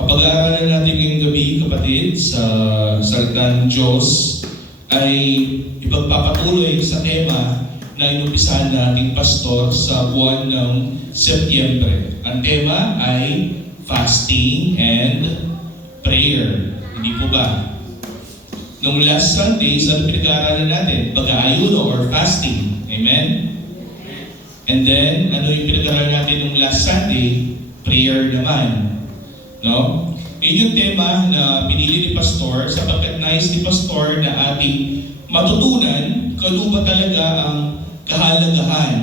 Kapag-aaralan natin ngayong gabi, kapatid, sa salita ng Diyos, ay ipagpapatuloy sa tema na inumpisahan nating pastor sa buwan ng Setyembre. Ang tema ay fasting and prayer. Hindi po ba? Nung last Sunday, sa pinag-aaralan natin, pag-aayuno or fasting. Amen? And then, ano yung pinag-aaralan natin nung last Sunday? Prayer naman. No? Yun yung tema na pinili ni Pastor sapagkat nais ni Pastor na ating matutunan kung ano ba talaga ang kahalagahan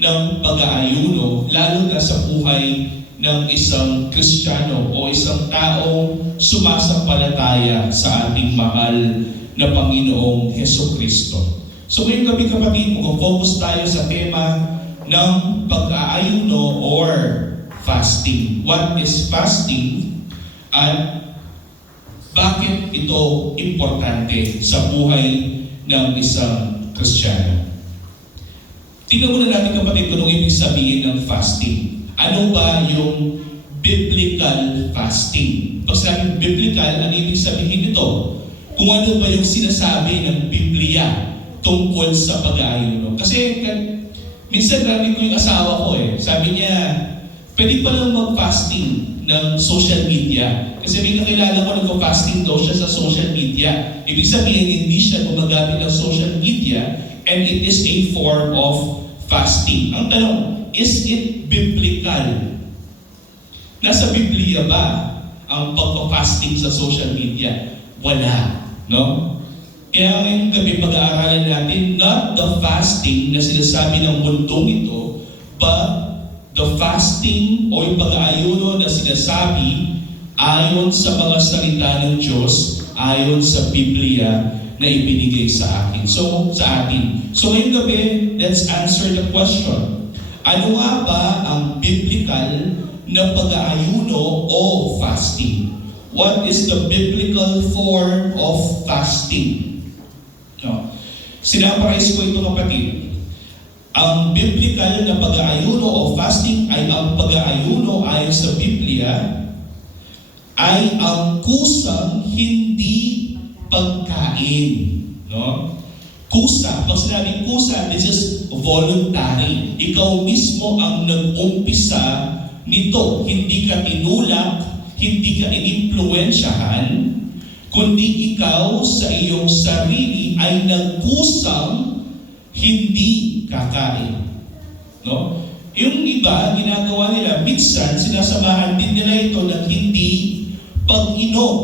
ng pag-aayuno lalo na sa buhay ng isang Kristiyano o isang taong sumasampalataya sa ating mahal na Panginoong Hesukristo. So ngayong gabi kapatid, mag-focus tayo sa tema ng pag-aayuno or fasting. What is fasting? At bakit ito importante sa buhay ng isang Kristiyano? Tingnan muna natin kapatid kung anong ibig sabihin ng fasting. Ano ba yung biblical fasting? Pag sabing biblical, ano ibig sabihin nito? Kung ano ba yung sinasabi ng Biblia tungkol sa pag-aayuno. Kasi minsan narinig ko yung asawa ko sabi niya, pwede pa lang mag-fasting ng social media. Kasi may nakilala ko nag-fasting daw siya sa social media. Ibig sabihin, hindi siya gumagamit ng social media and it is a form of fasting. Ang tanong, is it biblical? Nasa Biblia ba ang pag-fasting sa social media? Wala. No? Kaya ngayong gabi pag-aaralan natin, not the fasting na sinasabi ng mundong ito, but the fasting o yung pag-aayuno na sinasabi ayon sa mga salita ng Diyos, ayon sa Biblia na ibinigay sa atin. So ngayong gabi, let's answer the question. Ano nga ba ang biblical na pag-aayuno o fasting? What is the biblical form of fasting? No. Sinaparize ko ito kapatid. Ang biblical na pag-aayuno o fasting ay ang pag-aayuno ayon sa Biblia ay ang kusang hindi pagkain. No? Kusa, pag sinabing kusa, this is voluntary. Ikaw mismo ang nag-umpisa nito. Hindi ka tinulak, hindi ka inimpluwensyahan, kundi ikaw sa iyong sarili ay nagkusang hindi kakain. No? Yung iba, ginagawa nila, minsan sinasamahan din nila ito ng hindi pag-inom.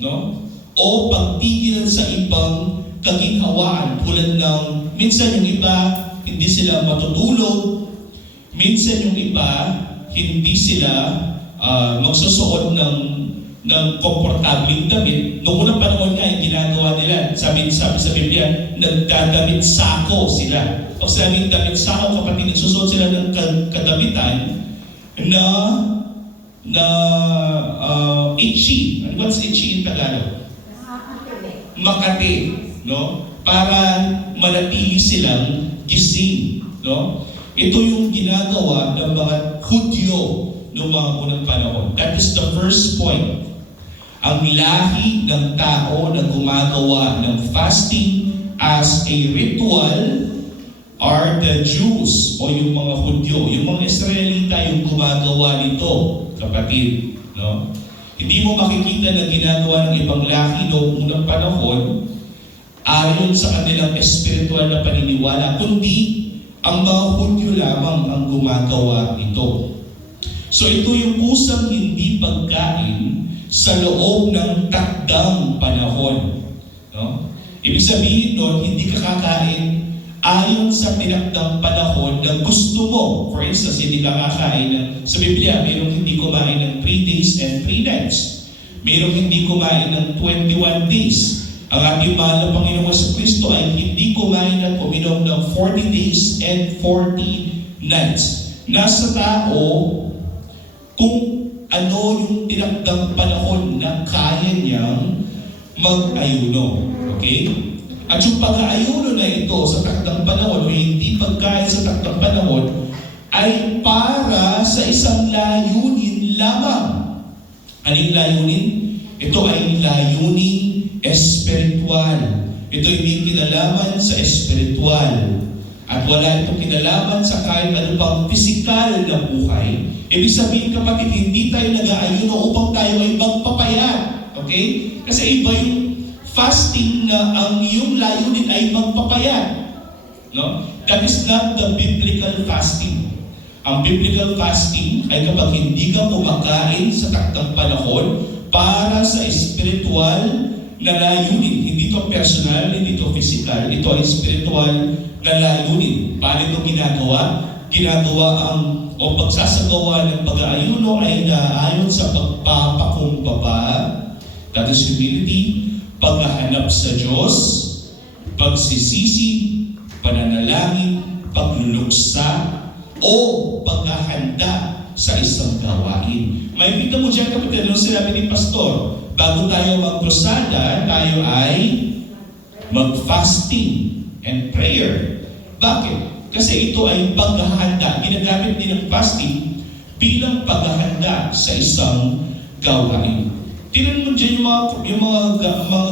No? O pagtigil sa ibang kaginhawaan. Tulad ng, minsan yung iba, hindi sila matutulog. Minsan yung iba, hindi sila magsusuot ng komportabling damit. Noong unang panahon nga, yung ginagawa nila, sabi sa Biblia, nagdadamit sako sila. Pag sinabing damit sako, kapatid, nagsusuot sila ng kadamitan na itchy. What's itchy in Tagalog? Makati. No? Para manatili silang gising. No? Ito yung ginagawa ng mga Hudyo noong mga unang panahon. That is the first point. Ang lahi ng tao na gumagawa ng fasting as a ritual are the Jews o yung mga Hudyo. Yung mga Israelita yung gumagawa nito, kapatid. No? Hindi mo makikita na ginagawa ng ibang lahi noong unang panahon ayon sa kanilang espiritual na paniniwala, kundi ang mga Hudyo lamang ang gumagawa nito. So ito yung kusang hindi pagkain sa loob ng takdang panahon. No? Ibig sabihin doon, hindi ka kakain ayon sa tinakdang panahon na gusto mo. For instance, hindi ka kakain sa Biblia, mayroong hindi kumain ng 3 days and 3 nights. Mayroong hindi kumain ng 21 days. Ang ating mahal na Panginoong Jesucristo ay hindi kumain at uminom ng 40 days and 40 nights. Nasa tao kung ano yung tinakdang panahon na kaya niyang mag-ayuno. Okay? At yung pag-aayuno na ito sa takdang panahon o hindi pagkain sa takdang panahon ay para sa isang layunin lamang. Anong layunin? Ito ay layunin espiritual. Ito ay may kinalaman sa espiritual. At wala itong kinalaman sa kahit ano pang pisikal na buhay. Ibig sabihin kapatid, hindi tayo nag-aayuno upang tayo ay magpapayat. Okay? Kasi iba yung fasting na ang iyong layunin ay magpapayat. No? That is not the biblical fasting. Ang biblical fasting ay kapag hindi ka kumakain sa takdang panahon para sa spiritual na layunin. Hindi ito personal, hindi ito physical. Ito ay spiritual na layunin. Paano ito ginagawa? Ginagawa o pagsasagawa ng pag-aayuno ay naayon sa pagpapakumbaba, that is humility, paghahanap sa Diyos, pagsisisi, pananalangin, pagluluksa, o paghahanda sa isang gawain. Makikita mo dyan kapatid, nung sinabi ni Pastor, bago tayo magkrusada, tayo ay mag-fasting and prayer. Bakit? Kasi ito ay paghahanda. Ginagamit din ang fasting bilang paghahanda sa isang gawain. Tingnan mo dyan yung mga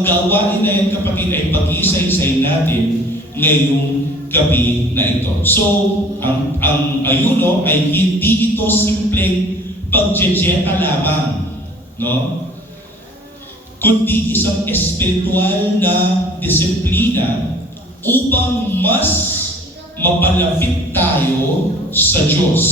gawain na yan kapatid ay pag-isa-isay natin ngayong gabi na ito. So, ang ayuno ay hindi ito simpleng pagjejeta lamang, no? Kundi isang espiritual na disiplina upang mas mapalapit tayo sa Diyos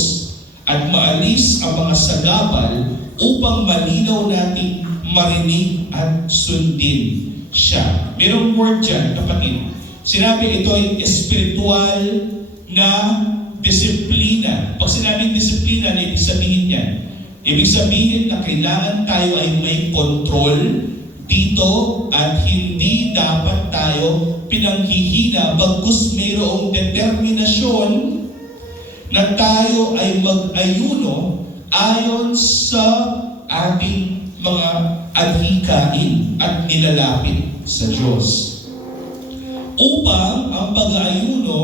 at maalis ang mga sagabal upang malinaw nating marinig at sundin siya. Merong word dyan, kapatid. Sinabi ito ay espiritual na disiplina. Pag sinabing disiplina, ibig sabihin yan. Ibig sabihin na kailangan tayo ay may control dito at hindi dapat tayo pinanghihina bagkus mayroong determinasyon na tayo ay mag-ayuno ayon sa ating mga adhikain at nilalapit sa Diyos. Upang ang pag-aayuno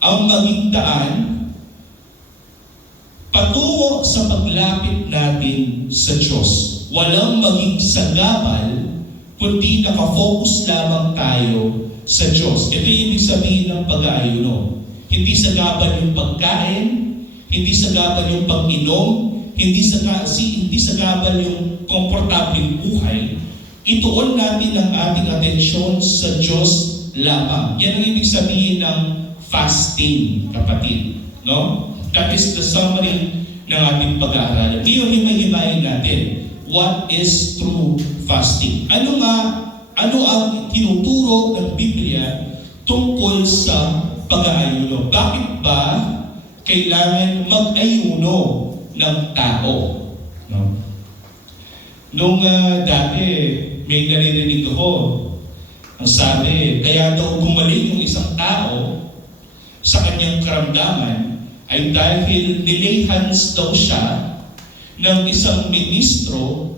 ang maging daan patungo sa paglapit natin sa Diyos. Walang maging sagabal, kundi nakafocus lamang tayo sa Diyos. Ito yung ibig sabihin ng pag-aayuno. Hindi sagabal yung pagkain, hindi sagabal yung pag-inom, hindi sagabal yung komportableng buhay. Ituon natin ang ating atensyon sa Diyos lamang. Yan ang ibig sabihin ng fasting, kapatid. No? That is the summary ng ating pag-aaralan. Ngayon, himay-himayin natin. What is true fasting? Ano ang tinuturo ng Biblia tungkol sa pag-aayuno? Bakit ba kailangan mag-ayuno ng tao? No? Nung dati, may naririnig ako. Ang sabi, kaya daw gumaling yung isang tao sa kanyang karamdaman ay dahil nilay hands daw siya ng isang ministro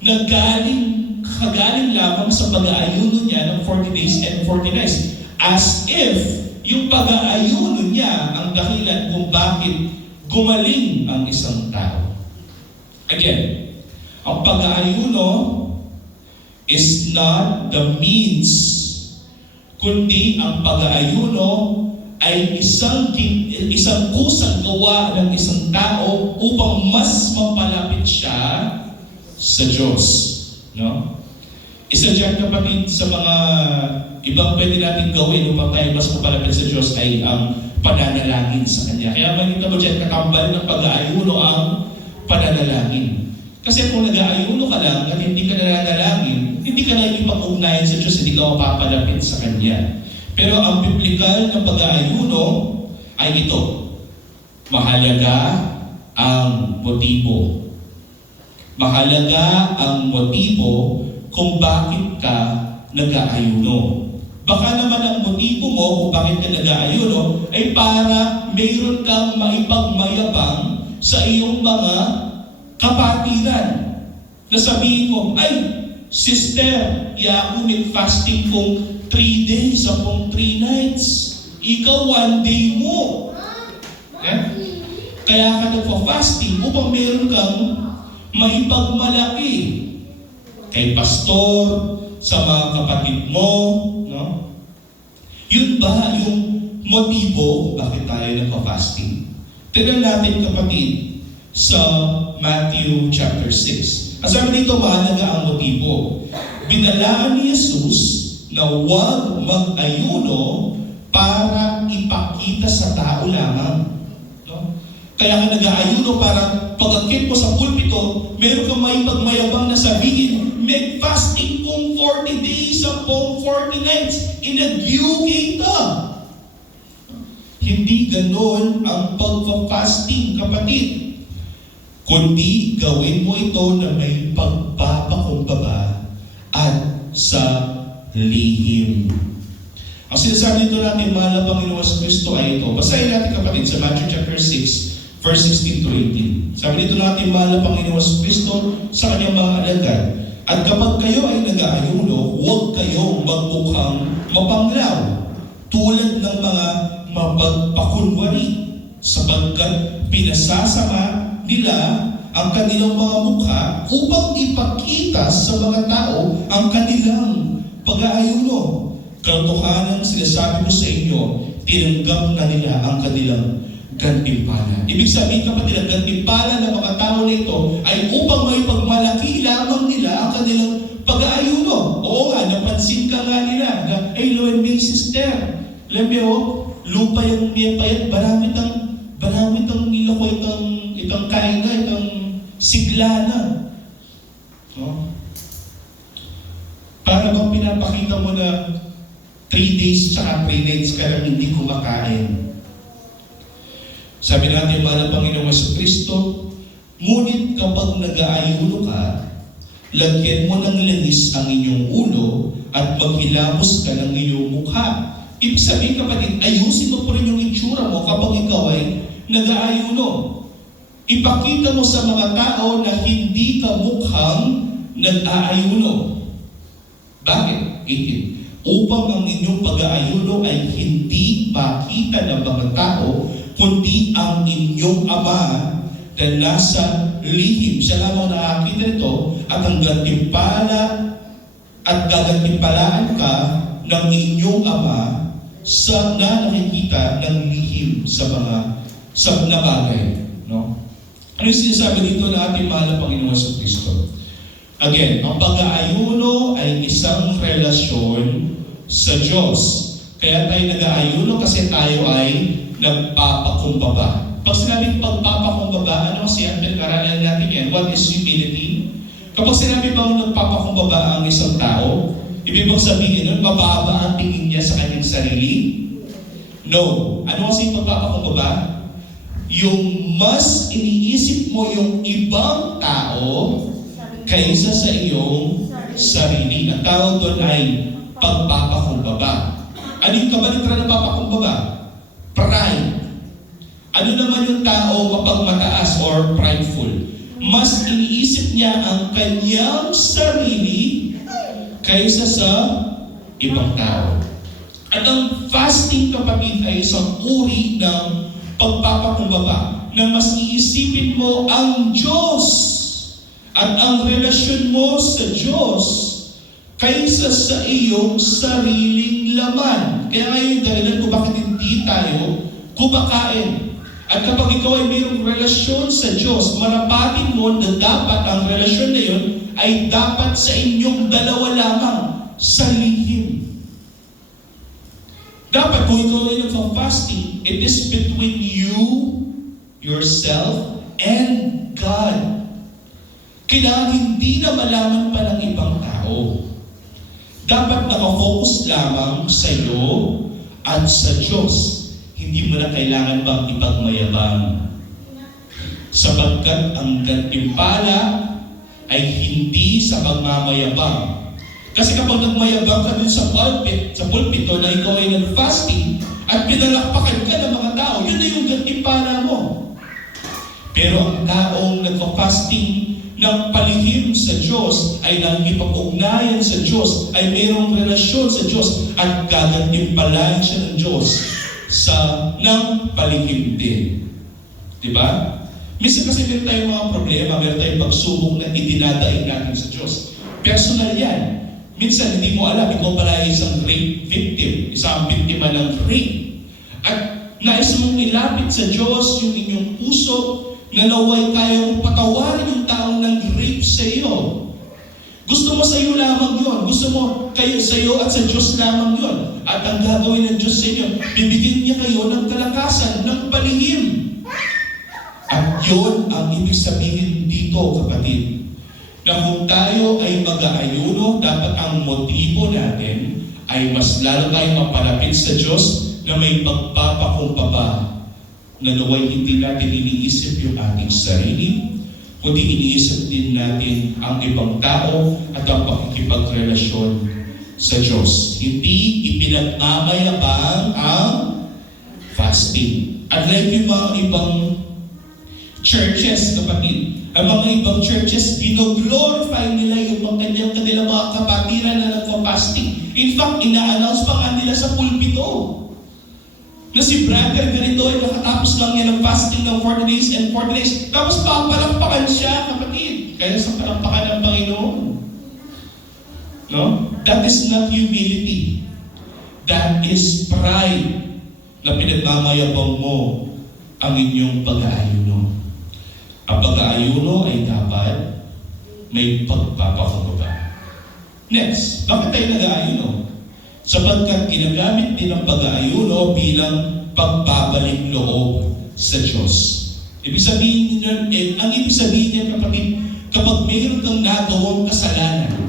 na kagaling lamang sa pag-aayuno niya ng 40 days and 40 nights. As if yung pag-aayuno niya ang dahilan kung bakit gumaling ang isang tao. Again, ang pag-aayuno is not the means, kundi ang pag-aayuno ay isang kusang gawa ng isang tao upang mas mapalapit siya sa Diyos. No? Isa dyan kapatid sa mga ibang pwede natin gawin upang tayo mas mapalapit sa Diyos ay ang pananalangin sa Kanya. Kaya makita mo dyan katambal ng pag-aayuno ang pananalangin. Kasi kung nag-aayuno ka lang at hindi ka nananalangin, hindi ka na ipag-ugnayan sa Diyos, hindi ka mapapalapit sa Kanya. Pero ang biblikal na pag-aayuno ay ito. Mahalaga ang motibo. Mahalaga ang motibo kung bakit ka nag-aayuno. Baka naman ang motibo mo kung bakit ka nag-aayuno ay para mayroon kang maipagmayabang sa iyong mga kapatiran. Nasabihin mo, ay, sister, iaunit fasting kong 3 days upon 3 nights. Ikaw 1 day mo. Yeah? Kaya ka nagpa-fasting upang meron kang maipagmalaki kay pastor, sa mga kapatid mo, no? Yun ba yung motibo bakit tayo nagpa-fasting? Tignan natin kapatid sa Matthew chapter 6. Ang sabi dito, mahalaga ang motibo. Binalaan ni Jesus na huwag mag-ayuno para ipakita sa tao lamang. No? Kaya ka nag-aayuno para pag-akit mo sa pulpito, meron kang may pagmayabang na sabihin, make fasting kung 40 days upon 40 nights, inagyu kita. Hindi ganon ang pagpa-fasting, kapatid. Kundi gawin mo ito na may pagpapakumbaba at sa lihim. Ang sinasabi dito natin, mahal na Panginoon Kristo ay ito. Basahin natin kapatid sa Matthew chapter 6, verse 16 to 18. Sabi dito natin, mahal na Panginoon Kristo sa kanyang mga alagad. At kapag kayo ay nag-aayuno, huwag kayong magmukhang mapanglaw tulad ng mga mapagpakunwari sapagkat pinasasama nila ang kanilang mga mukha upang ipakita sa mga tao ang kanilang pag-aayuno. Katotohanan sinasabi ko sa inyo, tinanggap na nila ang kanilang gantimpala. Ibig sabihin kapatid, ang gantimpala ng mga tao nito ay upang may pagmalaki lamang nila ang kanilang pag-aayuno. Oo nga, napansin ka nga nila na, ay Lord, may sister. Alam mo, lupa yung miyapayat, baramit ang nila ko itong kaina, itong siglana. No? Para bang pinapakita mo na 3 days tsaka 3 nights ka lang hindi kumakain. Sabi natin, mahal na Panginoong Kristo, ngunit kapag nag-aayuno ka, lagyan mo ng langis ang inyong ulo at maghilamos ka ng inyong mukha. Ibig sabihin kapatid, ayusin mo po rin yung itsura mo kapag ikaw ay nag-aayuno. Ipakita mo sa mga tao na hindi ka mukhang nag-aayuno. Bakit? 18. Upang ang inyong pag-aayuno ay hindi makita ng mga tao, kundi ang inyong Ama na nasa lihim. Siya lamang nakakita nito at ang gantimpala at gagantimpalaan ka ng inyong Ama sa na nakikita ng lihim sa mga na bagay. No? Ano yung sinasabi dito na ating mahal na Panginoon sa Kristo? Again, ang pag-aayuno ay isang relasyon sa Diyos. Kaya tayo nag-aayuno kasi tayo ay nagpapakumbaba. Pag sinabing pagpapakumbaba, ano siya? Pinag-aralan natin yan. What is humility? Kapag sinabi bang nagpapakumbaba ang isang tao, ibig bang sabihin nun, mababa ang tingin niya sa kanyang sarili? No. Ano kasi pagpapakumbaba? Yung mas iniisip mo yung ibang tao kaysa sa iyong sarili. Ang tawag doon ay pagpapakumbaba. Ano yung kabalitra ng papakumbaba? Pride. Ano naman yung tao kapag mataas or prideful? Mas iniisip niya ang kanyang sarili kaysa sa ibang tao. At ang fasting kapatid ay isang uri ng pagpapakumbaba na mas iisipin mo ang Diyos at ang relasyon mo sa Diyos kaysa sa iyong sariling laman. Kaya ngayon dahilan kung bakit hindi tayo kumakain. At kapag ikaw ay mayroong relasyon sa Diyos, marapatin mo na dapat ang relasyon na yun ay dapat sa inyong dalawa lamang, sa lihim. Dapat kung ikaw ay nagpa-fasting, it is between you, yourself, and God. Kailangan hindi na malaman pa ng ibang tao. Dapat nakafocus lamang sa iyo at sa Diyos. Hindi mo na kailangan bang ipagmayabang. Sapagkat ang gantimpala ay hindi sa pagmamayabang. Kasi kapag nagmayabang ka dun sa pulpito na ikaw ay nag-fasting at pinalakpakan ka ng mga tao, yun na yung gantimpala mo. Pero ang taong nagpa-fasting ng palihim sa Diyos ay nakikipag-ugnayan sa Diyos, ay mayroong relasyon sa Diyos at gagantimpalain siya ng Diyos ng palihim din. Diba? Minsan kasi meron tayong mga problema, meron tayong pagsubok na idinadaig natin sa Diyos. Personal yan. Minsan hindi mo alam, ikaw pala ay isang rape victim, isang biktima ng rape. At nais mong ilapit sa Diyos yung inyong puso na naway kaya mong patawarin yung taong nag-rape sa iyo. Gusto mo sa iyo lamang yun. Gusto mo kayo sa iyo at sa Diyos lamang yun. At ang gagawin ng Diyos sa inyo, bibigyan niya kayo ng kalakasan, ng palihim. At yun ang ibig sabihin dito, kapatid. Na kung tayo ay mag-aayuno, dapat ang motibo natin ay mas lalo tayong mapalapit sa Diyos na may pagpapakumbaba na naway hindi natin iniisip yung ating sarili, kundi iniisip din natin ang ibang tao at ang pakikipagrelasyon sa Diyos. Hindi ipinagmamayabang ang fasting. Unlike yung mga ibang churches, kapatid, ang mga ibang churches, gino-glorify nila yung kanilang mga kapatiran na nagpa-fasting. In fact, ina-announce pa nga nila sa pulpito na si brother ganito ay nakatapos lang yan ng fasting ng 40 days and 40 days. Tapos papalakpakan siya, kapatid. Kaya sa palakpakan ng Panginoon. No? That is not humility. That is pride na pinagmamayabang mo ang inyong pag-aayuno. Ang pag-aayuno ay dapat may pagpapakumbaba. Next, bakit tayo nag-aayuno? Sapagkat ginagamit din ang pag-aayuno bilang pagbabalik loob sa Diyos. Ibig sabihin niya, ang ibig sabihin niya, kapatid, kapag mayroon kang nagawang kasalanan,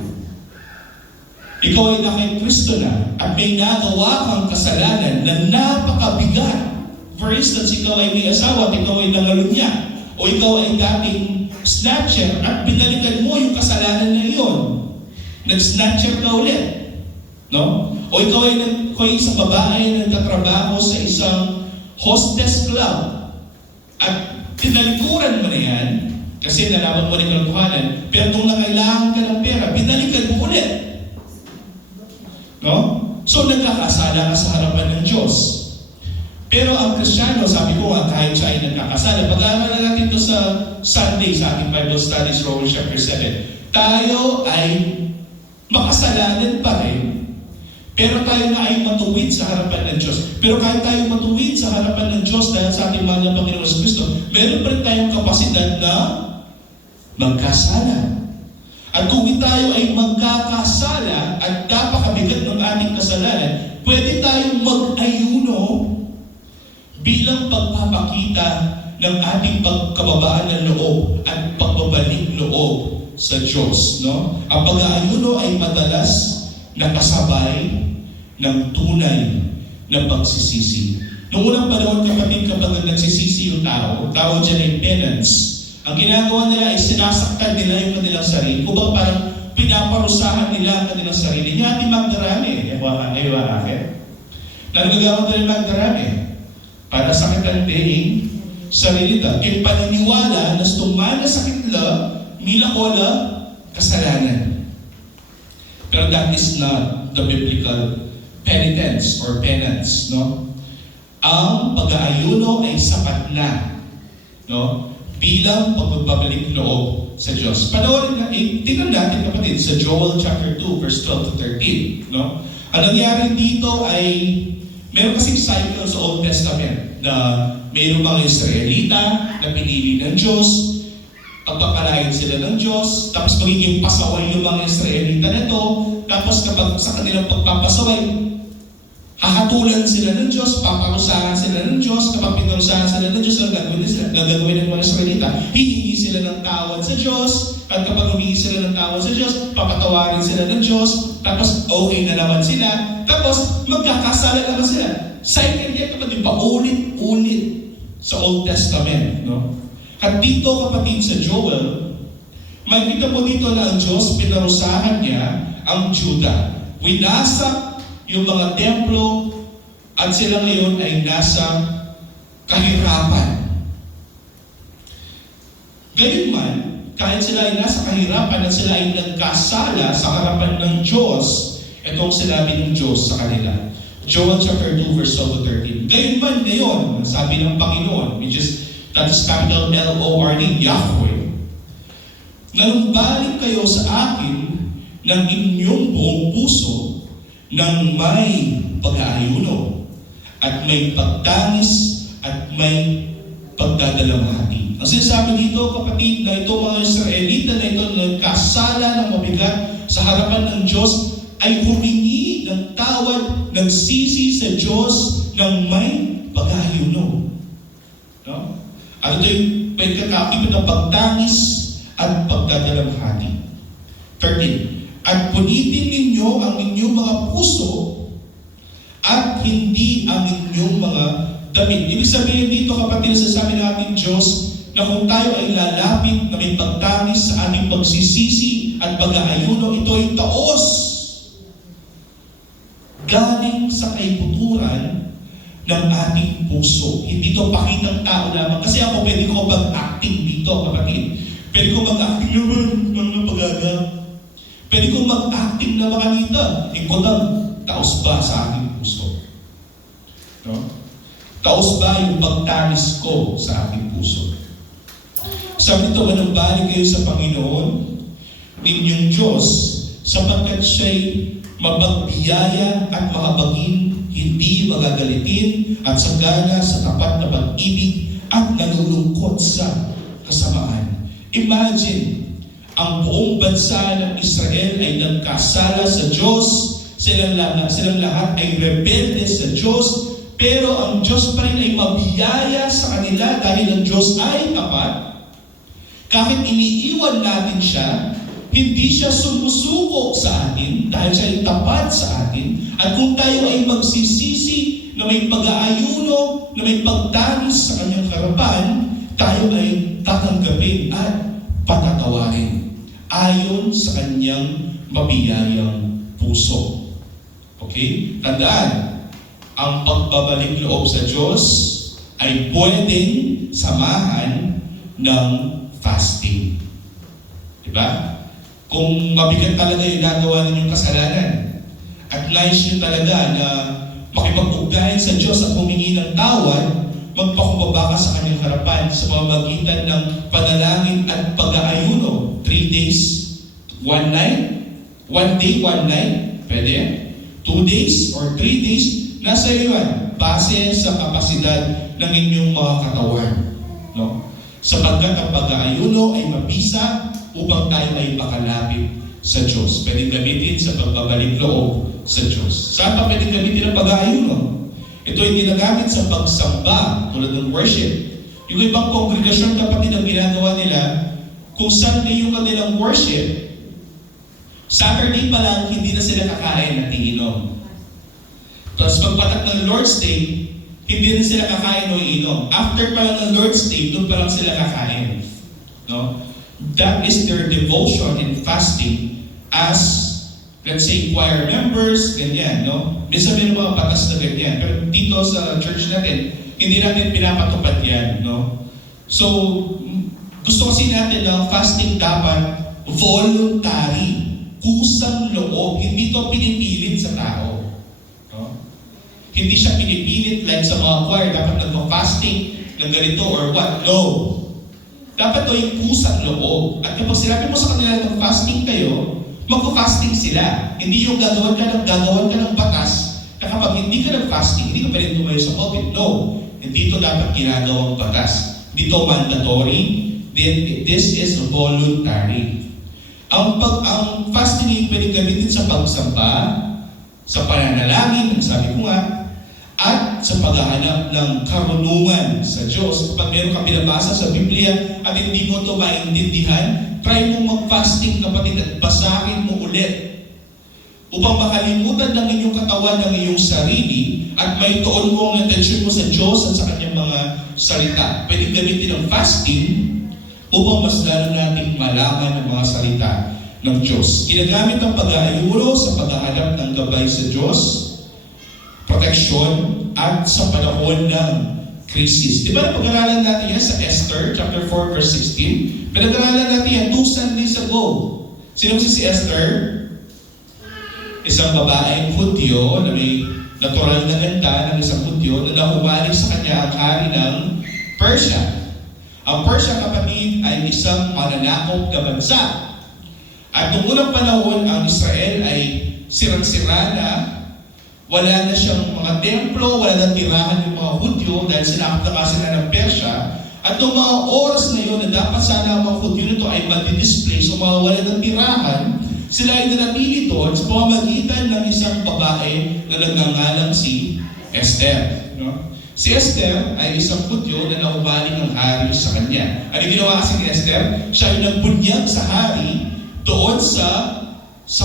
ikaw ay nakay Kristo na, at may nagawa kang kasalanan na napakabigat. For instance, ikaw ay may asawa at ikaw ay nangalunya, o ikaw ay dating snatcher at binalikan mo yung kasalanan na iyon. Nag-snatcher ka ulit. No? O ikaw ay isang babae na nagtatrabaho sa isang hostess club at tinalikuran mo na yan kasi nalaman mo rin kalkuhanan, pero kung nangailangan ka ng pera, binalikan mo ulit. No? So nagkakasala ka sa harapan ng Diyos. Pero ang Kristiyano, sabi ko nga, kahit siya ay nagkakasala, pag-aaralan natin ito sa Sunday, sa ating Bible Studies, Romans chapter 7, tayo ay makasalanan pa rin, pero tayo na ay matuwid sa harapan ng Diyos. Pero kahit tayo matuwid sa harapan ng Diyos dahil sa ating mahal na Panginoon sa Kristo, meron pa rin tayong kapasidad na magkasala. At kung tayo ay magkakasala at napakabigat ng ating kasalanan, pwede tayong mag-ayuno bilang pagpapakita ng ating pagkababaan ng loob at pagbabalik loob sa Diyos. No? Ang pag-aayuno ay madalas nakasabay ng tunay na pagsisisi. Noong unang panahon, kapatid, kapag nagsisisi yung tao dyan ay penance. Ang ginagawa nila ay sinasaktan nila yung kanilang sarili. Kung parang pinaparusahan nila ang kanilang sarili. Hindi natin magdarami. Ewan akin. Nagagawa nila magdarami. Para sakitan din sarili ta. Kaya paniniwala na stumana sakit la, milakola, kasalanan. Pero that is not the biblical penitence or penance. No? Ang pag-aayuno ay sapat na. No? Bilang pagbabalik loob sa Diyos. Panoorin na, tingnan natin kapatid sa Joel chapter 2 verse 12 to 13. No? Ang nangyari dito ay meron kasing cycle sa Old Testament na mayroong mga Israelita na pinili ng Diyos, pagpapalain sila ng Diyos, tapos magiging pasaway yung mga Israelita na ito, tapos kapag sa kanilang pagpapasaway, hahatulan sila ng Diyos, paparusahan sila ng Diyos, kapag pinarusahan sila ng Diyos, ang gagawin ng mga Israelita, hihingi sila ng tawad sa Diyos, at kapag humingi sila ng tawad sa Diyos, papatawarin sila ng Diyos, tapos okay na naman sila, tapos magkakasala naman sila. Cycle yan kapatid, paulit-ulit sa Old Testament. No? At dito kapatid sa Joel, makikita mo dito na ang Diyos, pinarusahan niya ang Juda. Winasak yung mga templo at sila ngayon ay nasa kahirapan. Gayunman, kahit sila ay nasa kahirapan at sila ay nagkasala sa harapan ng Diyos, itong sinabi ng Diyos sa kanila. Joel chapter 2 verse 12 to 13. Gayunman ngayon, sabi ng Panginoon, which is that is capital L-O-R-D, Yahweh, nanumbalik kayo sa akin ng inyong buong puso ng may pag-aayuno at may pagtangis at may pagdadalamhati. Ang sinasabi dito, kapatid, na ito mga Israelita na ito nagkasala ng mabigat sa harapan ng Diyos ay humingi ng tawad, nagsisi sa Diyos ng may pag-aayuno. No? At ito yung pagkakakipit ng pagtangis at pagdadalamhati. 13. At punitin ninyo ang inyong mga puso at hindi ang inyong mga damit. Ibig sabihin dito, kapatid, sasabi ng ating Diyos na kung tayo ay lalapit na may pagtangis sa ating pagsisisi at pag-aayuno, ito ay taos galing sa kaibuturan ng ating puso. Hindi ito pakitang tao lamang. Kasi ako pwede ko mag-acting dito, kapatid. Pwede ko mag-acting naman, mga pag-aga. Pwede ko mag-acting na makanita. Ikaw lang, taos ba sa ating puso? No? Taos ba yung pagtanis ko sa ating puso? Sabi nito, manumbalik kayo sa Panginoon, ninyong Diyos, sapagkat siya'y mapagbiyaya at makabagin, hindi magagalitin, at sagana sa tapat na pag-ibig at nalulungkot sa kasamaan. Imagine, ang buong bansa ng Israel ay nagkasala sa Diyos, silang lahat ay rebelde sa Diyos, pero ang Diyos pa rin ay mabiyaya sa kanila dahil ang Diyos ay tapat. Kahit iniiwan natin siya, hindi siya sumusuko sa atin dahil siya ay tapat sa atin. At kung tayo ay magsisisi na may pag-aayuno, na may pagtanis sa kanyang harapan, tayo ay tatanggapin at patatawarin ayon sa kanyang mabiyayang puso. Okay? Tandaan, ang pagbabalik loob sa Diyos ay pwedeng samahan ng fasting. Diba? Kung mabigat talaga yung nagawa ninyong kasalanan at nais nyo talaga na makipag-ugnayan sa Diyos at humingi ng tawad, magpakumbaba ka sa kanyang harapan sa pamamagitan ng panalangin at pag-aayuno. 3 days, 1 night? 1 day, 1 night? Pwede yan? 2 days or 3 days? Nasa iyo yan. Base sa kapasidad ng inyong mga katawan. No? Sapagkat ang pag-aayuno ay mabisa upang tayo ay makalapit sa Diyos. Pwedeng gamitin sa pagbabalik loob sa Diyos. Saan pa pwedeng gamitin ang pag-aayuno? Ito ay ginagamit sa pagsamba, tulad ng worship. Yung ibang kongregasyon, kapatid, ang ginagawa nila, kung Sunday yung kanilang worship, Saturday pa lang, hindi na sila kakain at iinom. Tapos pagpatak ng Lord's Day, hindi na sila kakain o iinom. After pa lang ng Lord's Day, doon pa lang sila kakain. No? That is their devotion and fasting as, let's say, choir members, ganyan, no? Minsan may mga batas na ganyan. Pero dito sa church natin, hindi natin pinapatupad yan, no? So, gusto kasi natin na fasting dapat voluntary, kusang loob, hindi to pinipilit sa tao. No? Hindi siya pinipilit like sa mga choir, dapat nagpa-fasting ng ganito or what. No. Dapat to yung kusang loob. At kapag sinabi mo sa kanila ng fasting kayo, magpa-fasting sila. Hindi yung gagawan ka ng batas na kapag hindi ka nag-fasting, hindi ka pa rin tumayo sa COVID. No. Hindi to dapat ginagawang batas. Hindi to mandatory. This is voluntary. Ang fasting ay pwede gamitin sa pagsamba, sa pananalangin, sabi ko nga, at sa paghahanap ng karunungan sa Diyos. Kapag meron ka pinabasa sa Biblia at hindi mo ito maintindihan, try mo mag-fasting, kapatid, at basahin mo ulit upang makalimutan ng inyong katawan ng iyong sarili at may tuon mo ang atensyon mo sa Diyos at sa kanyang mga salita. Pwede gamitin ang fasting upang mas lalo nating malaman ang mga salita ng Diyos. Ginagamit ang pag-aayuno sa paghahanap ng gabay sa Diyos, proteksyon, at sa panahon ng krisis. Di ba napag-aralan natin yan sa Esther, chapter 4, verse 16? Pinag-aralan natin yan 2 Sundays ago. Sino si Esther? Isang babaeng Hudyo na may natural na ganda ng isang Hudyo na nahumalik sa kanya ang hari ng Persia. Ang Persia, kapatid, ay isang mananakop na bansa. At noong unang panahon, ang Israel ay sirang-sira na, wala na siyang mga templo, wala na tirahan yung mga Hudyo dahil sinakop na nga sila ng Persia. At noong mga oras na yun na dapat sana ang mga Hudyo nito ay madi-displace o mawawala ng tirahan, sila ay nanatili doon sa pamamagitan ng isang babae na nagngangalang si Esther. No? Si Esther ay isang Hudyo na naumaling ng hari sa kanya. Ano ginawa kasi ni Esther? Siya ay nagbunyag sa hari doon sa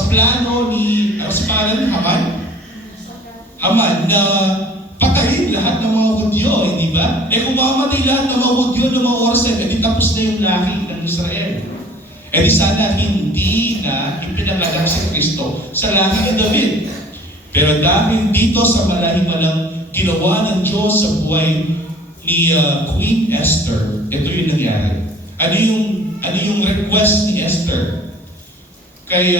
plano ni Haman na patayin lahat ng mga Hudyo, hindi ba? Kung mamamatay lahat ng mga Hudyo ng mga oras na edi tapos na yung lahi ng Israel. Di sana hindi na ipinanganak si Kristo sa lahi ni David. Pero dahil dito sa malahimalang ginawa ng Diyos sa buhay ni Queen Esther, ito yung nangyari. Ano yung request ni Esther kay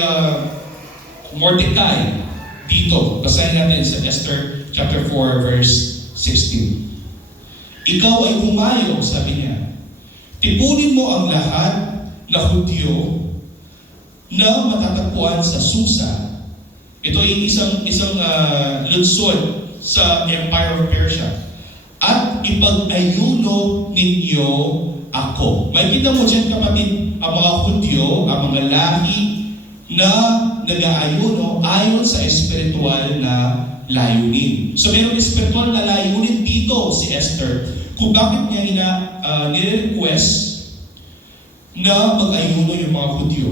Mordecai? Dito, basahin natin sa Esther chapter 4 verse 16. Ikaw ay humayo, sabi niya. Tipunin mo ang lahat na Hudyo na matatagpuan sa Susa. Ito ay isang lungsod sa Empire of Persia. At ipag-ayuno ninyo ako. Makikita mo dyan, kapatid, ang mga Hudyo, ang mga lahi na nag-aayuno ayon sa espiritual na layunin. So mayroong espiritual na layunin dito si Esther kung bakit niya nire-request na mag-ayuno yung mga Hudyo.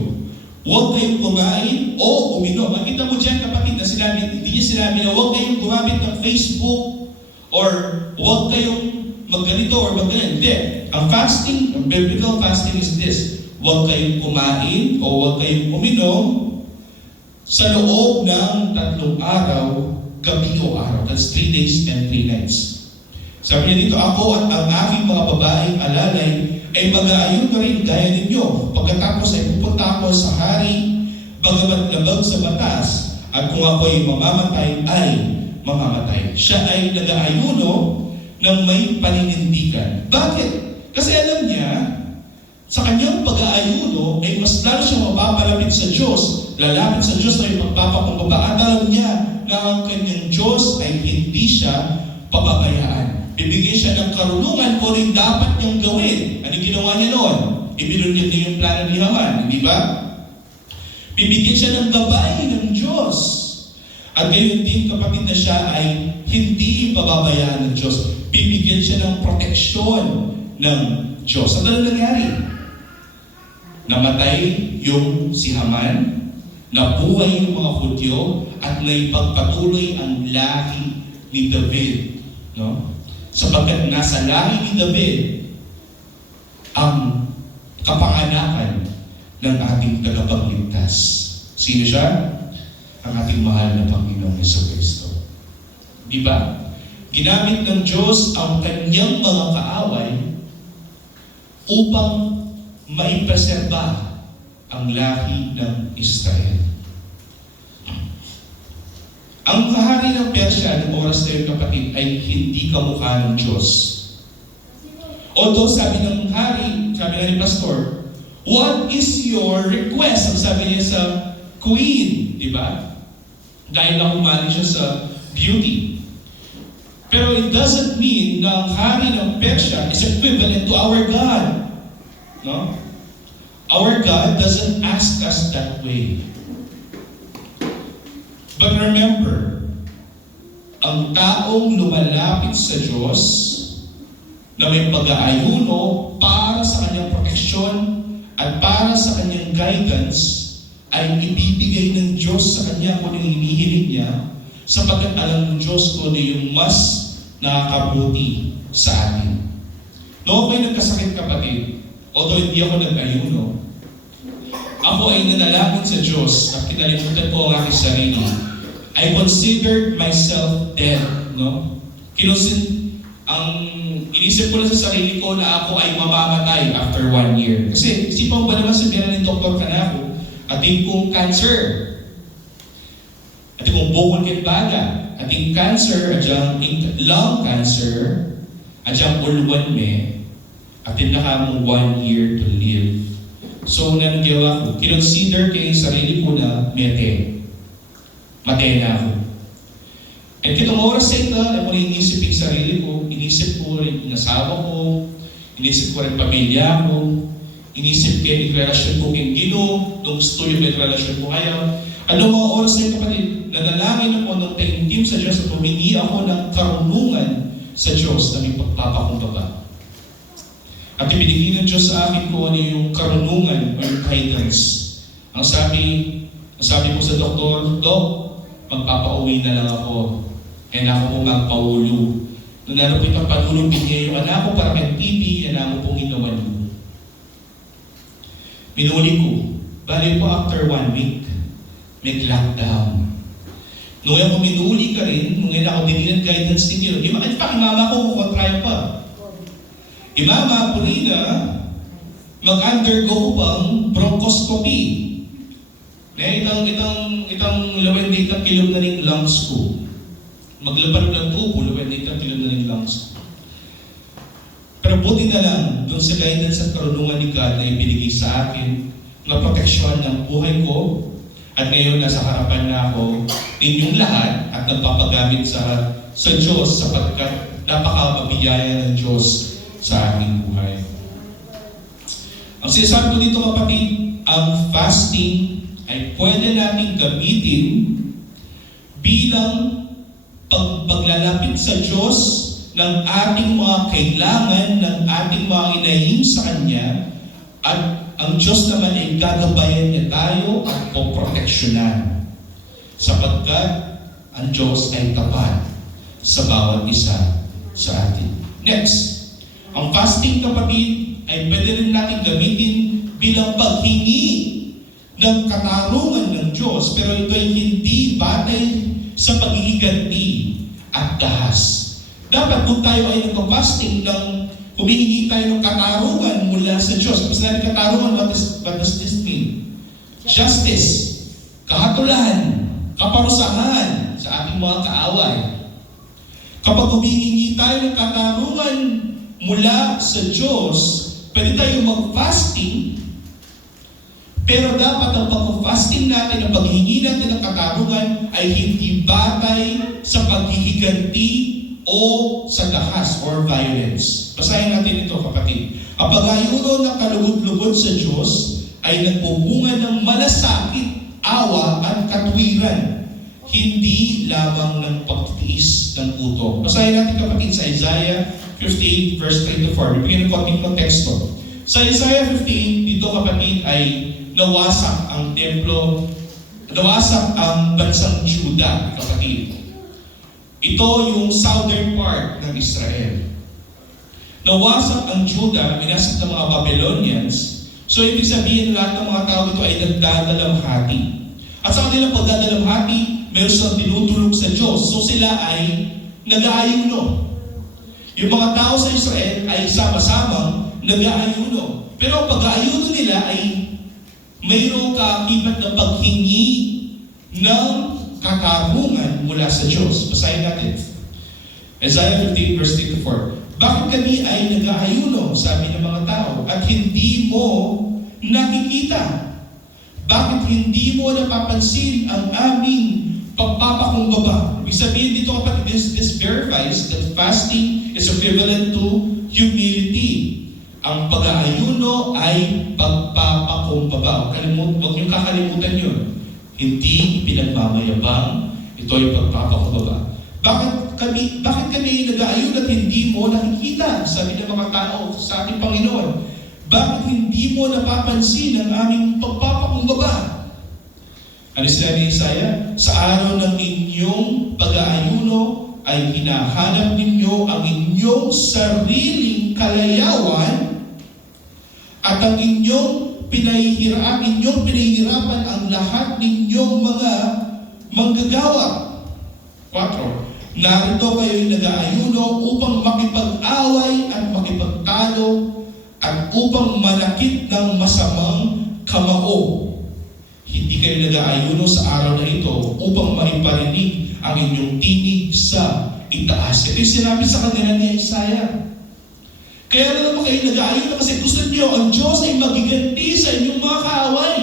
Huwag kayong kumain o uminom. Makita mo dyan, kapatid, na sinabi, hindi niya sinabi na huwag kayong gumamit ng Facebook or huwag kayong magganito or magganito. Hindi. Ang fasting, ang biblical fasting is this. Huwag kayong kumain o huwag kayong uminom sa loob ng 3 araw, gabi o araw. That's 3 days and 3 nights. Sabi niya dito, ako at ang aking mga babaeng alalay ay mag-aayon na rin gaya ninyo. Pagkatapos ay pupunta ako sa hari, bagamat labag sa batas, at kung ako ay mamamatay, ay mamamatay. Siya ay nag-aayuno ng may paninindigan. Bakit? Kasi alam niya, sa kanyang pag-aayuno ay mas lalo siya mapapalapit sa Diyos, lalapit sa Diyos na may pagpapakumbaba. At alam niya na ang kanyang Diyos ay hindi siya pababayaan. Bibigyan siya ng karunungan kung rin dapat niyang gawin. Ano ginawa niya noon? Ibinunyag niya yung plano ni Haman, hindi ba? Bibigyan siya ng gabay ng Diyos. At gayon din, kapatid, na siya ay hindi pababayaan ng Diyos. Bibigyan siya ng proteksyon ng Diyos. At ano nangyari? Namatay yung si Haman, nabuhay yung mga Hudyo, at naipagpatuloy ang lahi ni David. No? Sapagkat nasa lahi ni David ang kapanganakan ng ating tagapagligtas. Sino siya? Ang ating mahal na Panginoong Jesucristo. Di ba? Ginamit ng Diyos ang kanyang mga kaaway upang maipreserba ang lahi ng Israel. Ang kahari ng Persia ng oras na yun, kapatid, ay hindi kamukha ng Diyos. Although sabi ng hari, sabi nga ni Pastor, what is your request? Ang sabi niya sa queen, di ba? Dahil nakumali siya sa beauty. Pero it doesn't mean na ang hari ng Persia is equivalent to our God. No? Our God doesn't ask us that way. But remember, ang taong lumalapit sa Diyos na may pag-aayuno para sa kanyang proteksyon at para sa kanyang guidance ay ibibigay ng Diyos sa kanya kung yung hinihiling niya sapagkat alam ng Diyos kung ano yung mas nakakabuti sa atin. Noong may nagkasakit, kapatid, although hindi ako nag-ayuno, ako ay nanalangin sa Diyos at kinalimutan ko ang aking sarili. I considered myself dead. No? Inisip ko na sa sarili ko na ako ay mamamatay after 1 year. Kasi isipang ba naman sabihan ng doktor ka na ako, ating kong cancer, ating kong bukol kitbaga, ating cancer, ating lung cancer, ating ulwan me, at tinaka mo 1 year to live. So, nanggyawa ko, kinonsider kayo yung sarili ko na mete. Matay na ako. At kitong oras sa ito, alam mo na inisip yung sarili ko, inisip ko rin yung asawa ko, inisip ko rin pamilya ko, inisip ko yung relasyon ko kay Ginoo, nung gusto yung relasyon ko kaya. Ano mga oras na ito, kapatid, nanalangin ako ng taimtim sa Diyos at humingi ako ng karunungan sa Diyos na may pagpapakumbaba. At ibinigay ng Diyos sa akin kung ano yung karunungan o yung guidance. Ang sabi ko sa doktor, Dok, magpapauwi na lang ako. Kaya na ako po magpaulo. Nung narapit ang panulong niya yung anak ko para kay TV, yan ako pong ginawan ko. Minuli ko. Bali po after 1 week, may lockdown. Nung ako minuli ka rin, nung ako dinilin guidance ninyo, imama ko kukontraya pa. Imama po rin na mag-undergo pang bronchoscopy. Itang lawan dito kilom na rin lungs ko. Maglapad ng tubo, lawan dito kilom na rin lungs ko. Pero buti na lang, doon sa guidance at karunungan ni God na ibinigay sa akin, na proteksyon ng buhay ko, at ngayon nasa harapan na ako ninyong lahat at nagpapagamit sa Diyos sapagkat napakabiyaya ng Diyos sa aking buhay. Ang sinasabi ko dito kapatid, ang fasting ay pwede nating gamitin bilang paglalapit sa Diyos ng ating mga kailangan, ng ating mga inahing sa Kanya, at ang Diyos naman ay gagabayan niya tayo at poproteksyonan sapagkat ang Diyos ay tapat sa bawat isa sa atin. Next, ang fasting kapatid ay pwede rin natin gamitin bilang paghingi ng katarungan ng Diyos, pero ito ay hindi batay sa pagigiganti at dahas. Dapat kung tayo ay nagpa-fasting ng humihingi tayo ng katarungan mula sa Diyos. Kapag sinabi katarungan, what does this mean? Justice, kahatulan, kaparusahan sa ating mga kaaway. Kapag humihingi tayo ng katarungan mula sa Diyos, pwede tayo mag-fasting, pero dapat ang pag-fasting natin, ang paghingi natin ng katarungan ay hindi batay sa paghihiganti o sa dahas or violence. Basahin natin ito kapatid. Ang pag-ayuno ng kalugod-lugod sa Diyos ay nagbubunga ng malasakit, awa at katwiran, hindi lamang ng pagtitiis ng utok. Basahin natin kapatid sa Isaiah 58 verse 3 to 4. Bibigyan ng konting konteksto. Sa Isaiah 58, dito kapatid ay nawasak ang templo, nawasak ang bansang Juda, kapatid. Ito yung southern part ng Israel. Nawasak ang Juda, minasak ng mga Babylonians. So ibig sabihin lahat ng mga tao dito ay nagdadalamhati. At sa kanilang pagdadalamhati, meron silang tinutulog sa Diyos. So sila ay nag-aayuno. Yung mga tao sa Israel ay sama-samang nag-aayuno. Pero ang pag-aayuno nila ay mayroong kaakibat na paghingi ng katarungan mula sa Diyos. Basahin natin. Isaiah 58 verse 3 to 4. Bakit kami ay nag-aayuno, sabi ng mga tao, at hindi mo nakikita? Bakit hindi mo napapansin ang aming pagpapakumbaba? Ibig sabihin dito kapatid, this verifies that fasting is equivalent to humility. Ang pag-aayuno ay pagpapakumbaba. Huwag niyong kakalimutan yun. Hindi pinagmamayabang, ito ay pagpapakumbaba. Bakit kami nag-aayuno at hindi mo nakikita? Sabi ng mga tao sa ating Panginoon. Bakit hindi mo napapansin ang aming pagpapakumbaba? Ano sila ni Isaiah? Sa araw ng inyong pag-aayuno ay hinahanap ninyo ang inyong sariling kalayawan at ang inyong pinahihirapan ang lahat ninyong mga manggagawa. 4. Narito kayo'y nag-aayuno upang makipag-away at makipagtalo at upang malakit ng masamang kamao. Hindi kayo nag-aayuno sa araw na ito upang maiparinig ang inyong tinig sa itaas. Ito yung sinabi sa kanila ni Isaiah. Kaya naman kayo nag-aayuno kasi gusto niyo ang Diyos ay magiganti sa inyong mga kaaway.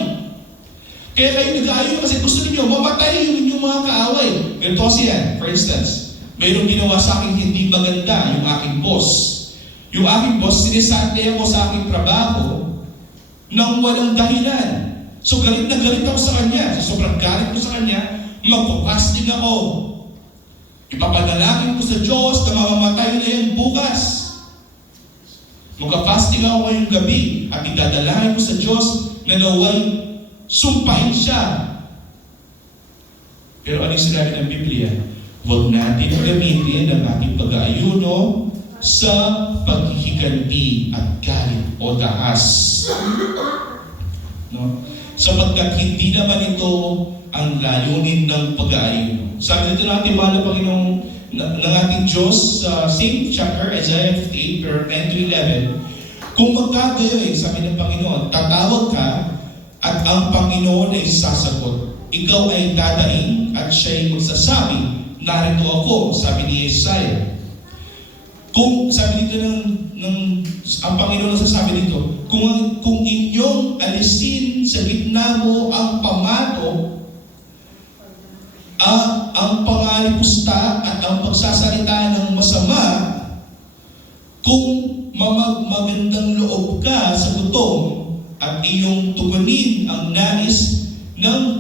Kaya kayo nag-aayuno kasi gusto niyo mamatay yung inyong mga kaaway. Ganito kasi yan, for instance, mayroong ginawa sa akin hindi maganda yung aking boss. Yung aking boss, sinisante ako sa aking trabaho nang walang dahilan. So galit na galit ako sa kanya. So sobrang galit ko sa kanya, magpapasting ako. Ipapanalangin ko sa Diyos na mamamatay na yan bukas. Magka-fasting ako ngayong gabi at idadalahin ko sa Diyos na naway sumpahin siya. Pero ano yung sinabi ng Biblia? Huwag natin gamitin ang ating pag-aayuno sa paghihiganti at galit o dahas. No? Sapagkat hindi naman ito ang layunin ng pag-aayuno. Sabi dito natin, mahal na Panginoong ng ating Diyos sa same chapter, Isaiah 58, verse 10-11, kung magkagayoy, sabi ng Panginoon, tatawag ka at ang Panginoon ay sasagot. Ikaw ay dadaing at siya'y magsasabi, narito ako, sabi ni Isaiah. Kung sabi dito ang Panginoon nagsasabi dito, kung inyong alisin sa gitna mo ang pamato, ang pangalipusta at ang pagsasalita ng masama, kung magandang loob ka sa gutom at iyong tugunin ang nais ng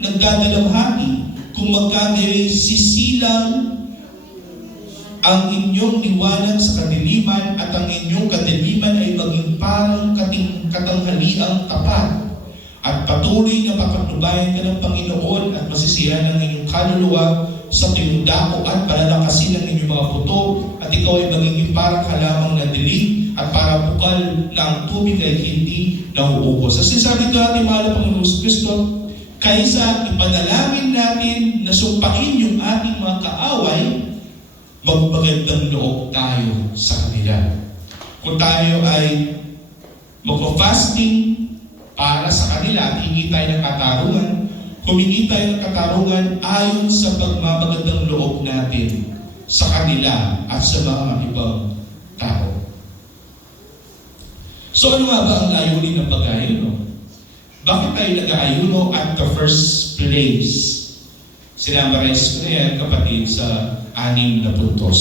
nagdadalamhati, kung magkagayoy sisilang ang inyong liwanag sa kadiliman at ang inyong kadiliman ay maging parang katanghaliang tapat. At patuloy na papatnubayan ka ng Panginoon at masisiyahan ng inyong kaluluwa sa tuyong dako at palalakasin ng inyong mga puto at ikaw ay magiging parang halamang na dilig at para bukal na ang tubig ay hindi nauubos. Sa sinasabi ito natin, mahal na Panginoon Kristo, kaysa ipanalangin natin na sumpain yung ating mga kaaway, magpagandang loob tayo sa kanila. Kung tayo ay magpa-fasting para sa kanila at hingi tayo ng katarungan, humingi tayo ng katarungan ayon sa pagmamagandang loob natin sa kanila at sa mga ibang tao. So ano nga ba ang layunin ng pag-aayuno? Bakit tayo nag-aayuno at the first place? Sinamarize ko na yan, kapatid, sa 6 na puntos.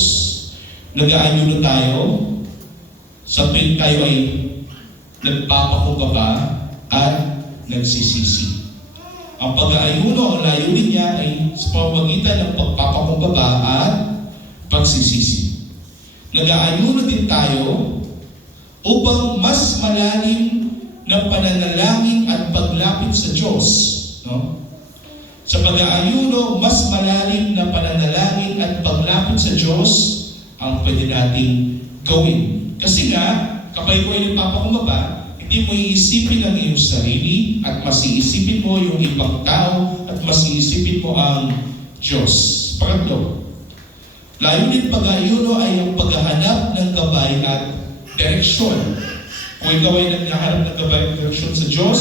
Nag-aayuno tayo sa tuwing tayo ay nagpapakumbaba at nagsisisi. Ang pag-aayuno, ang layunin niya ay sa pamamagitan ng pagpapakumbaba at pagsisisi. Nag-aayuno din tayo upang mas malalim na pananalangin at paglapit sa Diyos. No? Sa pag-aayuno, mas malalim na pananalangin at paglapit sa Diyos ang pwede nating gawin. Kasi nga, kapag ikaw ay nagpapakumbaba, hindi mo iisipin ang iyong sarili at mas iisipin mo yung ibang tao at mas iisipin mo ang Diyos. Pangatlo, layunin pag-aayuno ay ang paghahanap ng gabay at direksyon. Kung ikaw ay naghahanap ng gabay at direksyon sa Diyos,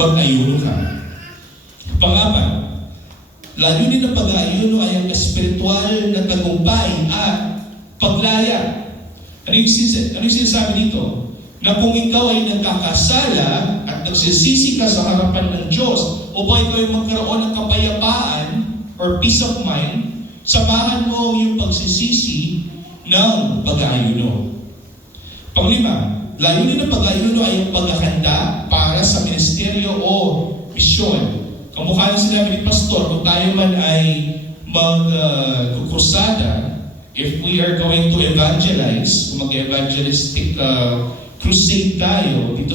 mag-ayuno ka. Pangapat, layunin ng pag-aayuno ay ang espiritual na tagumpay at paglaya. Ano yung sinasabi dito? Na kung ikaw ay nagkakasala at nagsisisi ka sa harapan ng Diyos o ba ikaw ay magkaroon ng kapayapaan or peace of mind, samahan mo yung pagsisisi ng pag-aayuno. Panglima, layunin ng pag-aayuno ay ang paghahanda para sa ministeryo o misyon. Kamukha ng sinabi ni Pastor, kung tayo man ay mag-krusada, if we are going to evangelize, kung mag-evangelistic crusade tayo dito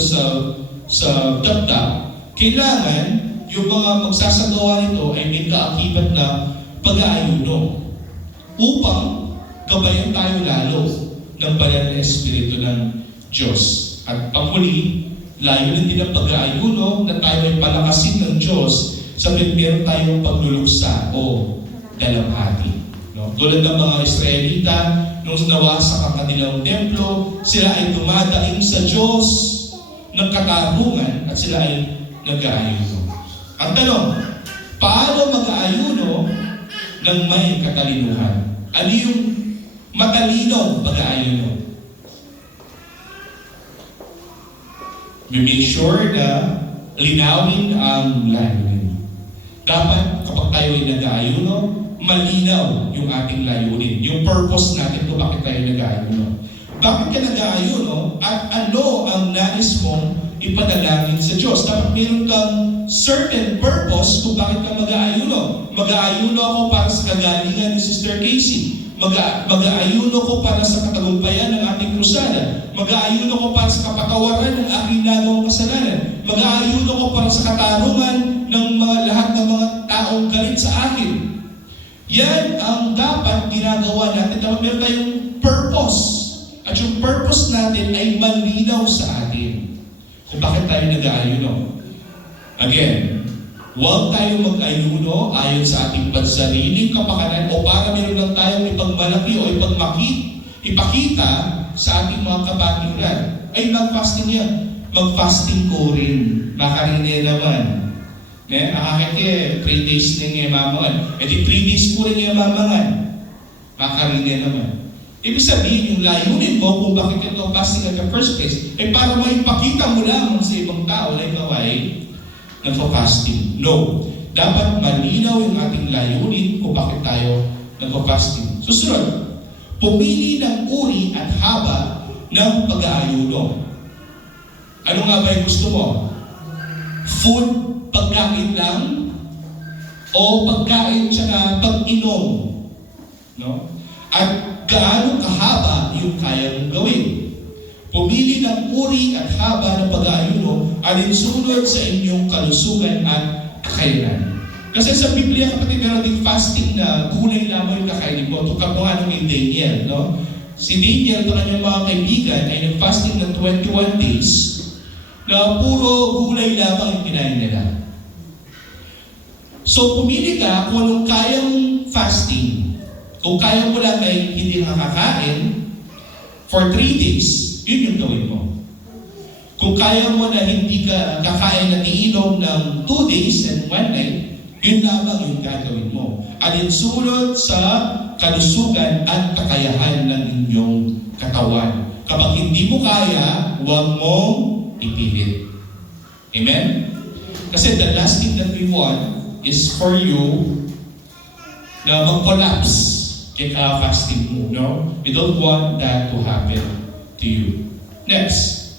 sa Dapdap, kailangan yung mga magsasagawa nito ay may kaakibat na pag-aayuno upang gabayan tayo lalo ng banal na Espiritu ng Diyos. At panghuli, layunin din ang pag-aayuno na tayo ay palakasin ng Diyos sa meron tayong pagluluksa o dalamhati. No? Tulad ng mga Israelita, nung nawasak ang kanilang templo, sila ay dumadaing sa Diyos ng katarungan at sila ay nag-aayuno. Ang tanong, paano mag-aayuno ng may katalinuhan? Ano yung matalino pag-aayuno. Make sure na linawin ang layunin. Dapat kapag tayo ay nag-aayuno, malinaw yung ating layunin, yung purpose natin kung bakit tayo nag-aayuno. Bakit ka nag-aayuno at ano ang nais mong ipadalangin sa Diyos? Dapat meron kang certain purpose kung bakit ka mag-aayuno. Mag-aayuno ako para sa kagalingan ni Sister Casey. Mag-aayuno ko para sa katagumpayan ng ating krusada. Mag-aayuno ko para sa kapatawaran ng aking nagawang kasalanan. Mag-aayuno ko para sa katarungan ng lahat ng mga taong galit sa akin. Yan ang dapat ginagawa natin. Dapat meron tayong purpose. At yung purpose natin ay malinaw sa atin. Kung bakit tayo nag-aayuno. Again, huwag tayo mag-ayuno ayon sa ating pansariling kapakanan o para meron lang tayong ipagmalaki o ipakita sa ating mga kapatiran. Ay, mag-fasting yan. Mag-fasting ko rin. Makarine naman. Akakit 3 days na nga mamangan. E di 3 days ko rin nga mamangan. Makarine naman. Ibig sabihin, yung layunin mo kung bakit ito fasting at the first place, ay para maipakita mo lang sa ibang tao na ikaw ay nagpa-fasting. No. Dapat malinaw yung ating layunin kung bakit tayo nagpa-fasting. Susunod, pumili ng uri at haba ng pag-aayuno. Ano nga ba yung gusto mo? Food, pagkain lang? O pagkain tsaka pag-inom? No? At gaano kahaba yung kaya mong gawin? Pumili ng uri at haba ng pag-aayuno alinsunod sa inyong kalusugan at kakayanan. Kasi sa Biblia, kapatid, meron ding fasting na gulay lamang yung kakainin mo. Tukap mo nga nung Daniel, no? Si Daniel, ito kanyang mga kaibigan, ay nag-fasting ng 21 days na puro gulay lamang yung kinain nila. So, pumili ka kung anong kayang fasting. Kung kaya mo lang ay hindi nakakain for 3 days, yun yung gawin mo. Kung kaya mo na hindi ka kakain at iinom ng 2 days and 1 night, yun lamang yung gagawin mo. Alinsunod sa kalusugan at kakayahan ng inyong katawan. Kapag hindi mo kaya, huwag mong ipilit. Amen? Kasi the last thing that we want is for you na mag-collapse kaya fasting mo, no? We don't want that to happen to you. Next.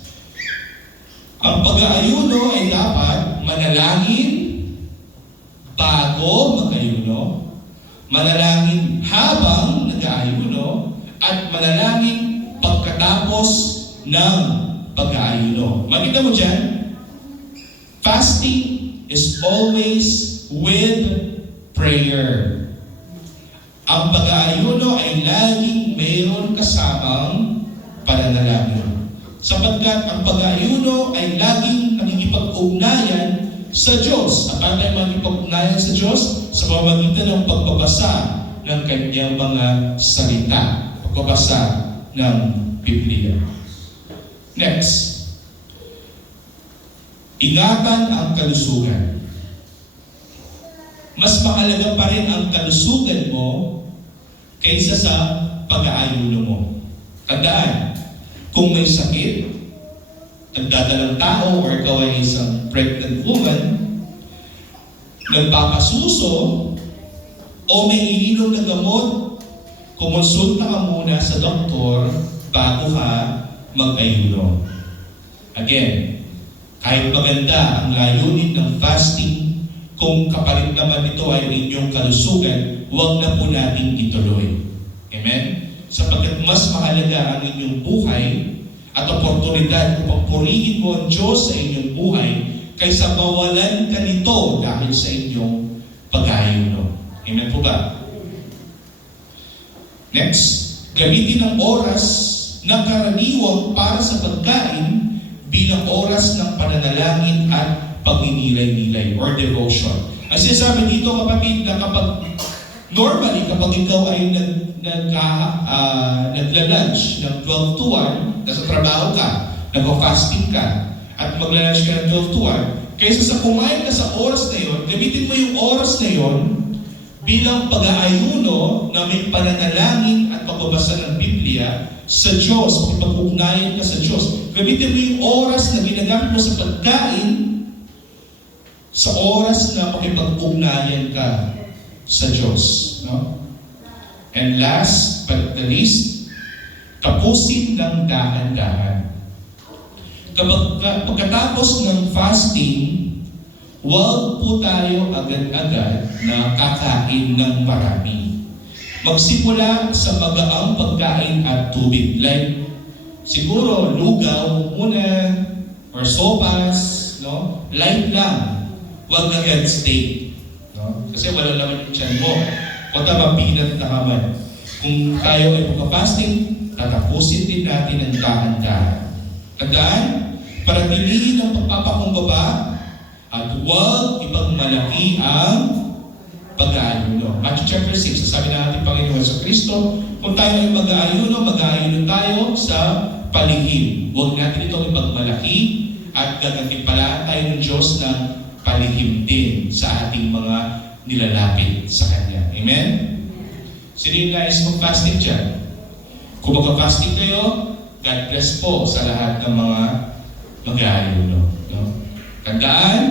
Ang pag-aayuno ay dapat manalangin bago mag-ayuno, manalangin habang nag-aayuno, at manalangin pagkatapos ng pag-aayuno. Makita mo dyan? Fasting is always with prayer. Ang pag-aayuno ay laging mayroon kasamang pananalangin. Sapagkat ang pag-aayuno ay laging nakikipag-ugnayan sa Diyos. At paano tayo makikipag-ugnayan sa Diyos? Sa pamamagitan ng pagbabasa ng kanyang mga salita. Pagbabasa ng Biblia. Next. Ingatan ang kalusugan. Mas mahalaga pa rin ang kalusugan mo kaysa sa pag-aayuno mo. Tandaan, kung may sakit, nagdadalang tao or ikaw ay isang pregnant woman, nagpapasuso, o may ininom na gamot, kumonsulta ka muna sa doktor bago ka mag-ayuno. Again, kahit maganda ang layunin ng fasting, kung kapalit naman ito ay inyong kalusugan, huwag na po natin ituloy. Amen? Sapagkat mas mahalaga ang inyong buhay at oportunidad upang purihin mo ang Diyos sa inyong buhay kaysa mawalan ka nito dahil sa inyong pag-aayuno. Amen po ba? Next, gamitin ang oras na karaniwang para sa pagkain bilang oras ng pananalangin at pagninilay-nilay or devotion. Ang sinasabi dito, kapatid, na kapag normally, kapag ikaw ay nagla-lunch ng 12 to 1, nasa trabaho ka, nag-fasting ka, at magla-lunch ka ng 12 to 1, kaysa sa kumain ka sa oras na yon, gamitin mo yung oras na yon bilang pag-aayuno na may pananalangin at pagbabasa ng Biblia sa Diyos, makipag-ugnayan ka sa Diyos. Gamitin mo yung oras na ginagamit mo sa pagkain sa oras na makipag-ugnayan ka sa Diyos. No? And last but not the least, tapusin ng dahan-dahan. Pagkatapos ng fasting, huwag po tayo agad-agad na kakain ng marami. Magsimula sa magaang pagkain at tubig. Like, siguro lugaw muna or sopas, no? Light lang. Huwag agad steak. No? Kasi wala naman yung tiyan mo. O tama, peanut na kaman. Kung tayo ay magpa-fasting, tatapusin din natin ang dahan-dahan. Tandaan, para piliin ang pagpapakumbaba at huwag ipagmalaki ang pag-aayuno. Matthew chapter 6, sasabi na ating Panginoon sa Kristo, kung tayo ay mag-aayuno tayo sa palihim. Huwag natin itong ipagmalaki at gagantimpalaan tayo ng Diyos ng palihim din sa ating mga nilalapit sa Kanya. Amen? Sino yung nais mag-fasting dyan? Kung mag-fasting kayo, God bless po sa lahat ng mga mag-aayuno. No? Tandaan,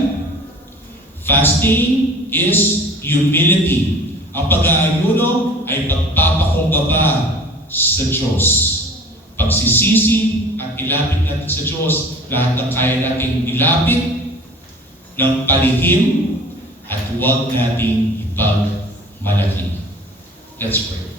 fasting is humility. Ang pag-aayuno ay pagpapakumbaba sa Diyos. Pagsisisi at ilapit natin sa Diyos lahat ng kaya natin ilapit ng palihim at huwag nating ipagmalaki. Let's pray.